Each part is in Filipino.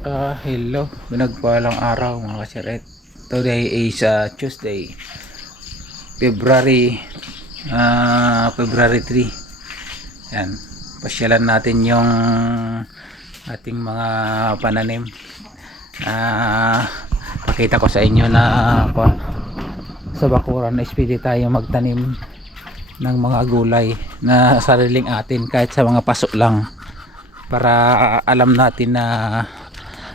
Hello, binagpalang araw mga kasiret. Today is Tuesday, February 3. Yan, pasyalan natin yung ating mga pananim. Pakita ko sa inyo na sa bakuran na SPD tayo magtanim ng mga gulay na sariling atin kahit sa mga paso lang, para alam natin na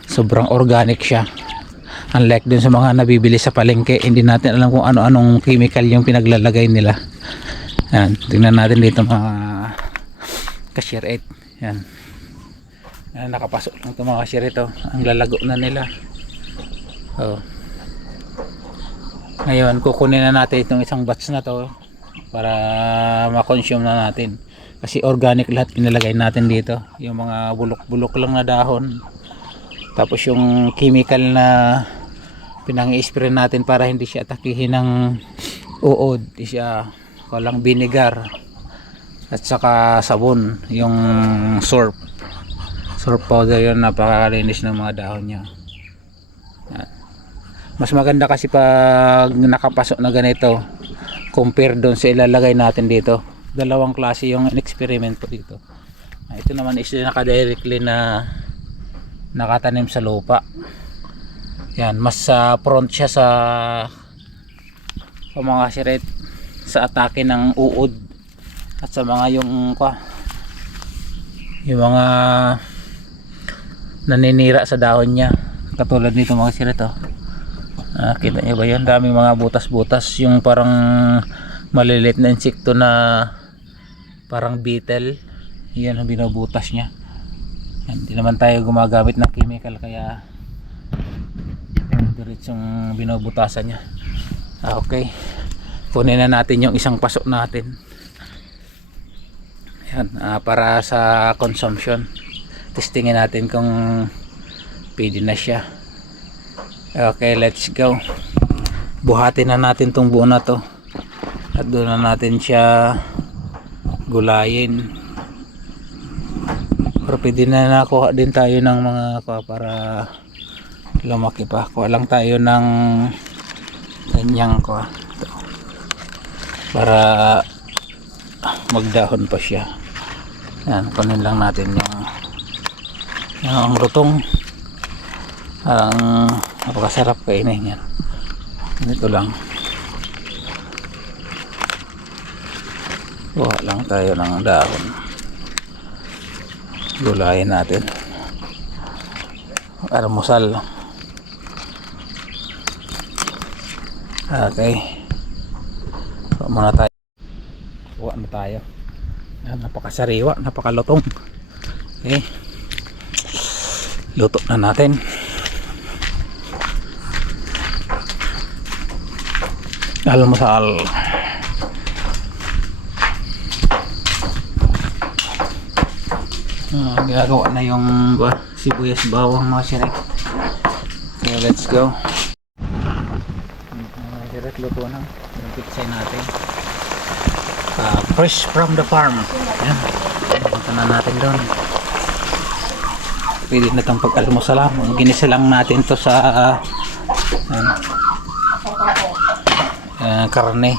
sobrang organic siya, unlike dun sa mga nabibili sa palengke. Hindi natin alam kung ano-anong chemical yung pinaglalagay nila. Yan, tingnan natin dito mga cashier 8. Yan, nakapasok lang ito mga cashier 8. Ang lalago na nila. Ngayon kukunin na natin itong isang batch na to para ma-consume na natin, kasi organic lahat pinalagay natin dito. Yung mga bulok-bulok lang na dahon, tapos yung chemical na pinang-i-spray natin para hindi siya atakihin ng uod, siya walang vinegar at saka sabon, yung surf powder. Yun, napakalinis ng mga dahon niya. Mas maganda kasi pag nakapasok na ganito compare doon sa ilalagay natin dito. Dalawang klase yung experiment ko dito. Ito naman is naka-directly na nakatanim sa lupa. Yan, mas prone siya sa mga siret sa atake ng uod at sa mga yung mga naninira sa dahon niya, katulad nito mga siret. Kita niyo ba yun? Daming mga butas-butas, yung parang maliliit na insekto na parang beetle. Yan ang binubutas niya. Hindi naman tayo gumagamit ng chemical, kaya diretsong binubutasan niya. Okay, kunin na natin yung isang pasok natin. Yan, para sa consumption. Testingin natin kung pwede na siya. Okay, let's go. Buhatin na natin tong buo na to at doon na natin siya gulayin. Pero pwede na nakuha din tayo ng mga para lumaki pa. Kuha lang tayo ng ganyang para magdahon pa siya. Yan, kunin lang natin yung lutong. Ang napakasarap kainin yan. Ito lang. Kuha lang tayo ng dahon. Gulayin natin. Almusal. Okay. Kuha muna tayo. Kuha na tayo. Napakasariwa, napakalutong. Okay. Luto na natin. Almusal. Ginagawa na yung sibuyas bawang mga siret. Okay, let's go. Mga siret, luto na yung pizza natin. Fresh from the farm. Yan, punta na natin doon. Pwede na itong pag-almusal. Ginisa lang natin to sa karne,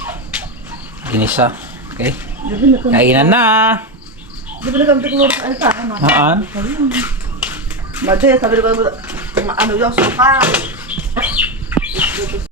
ginisa. Okay, kainan na. Haan? Madi, sabi ko ano yung suka.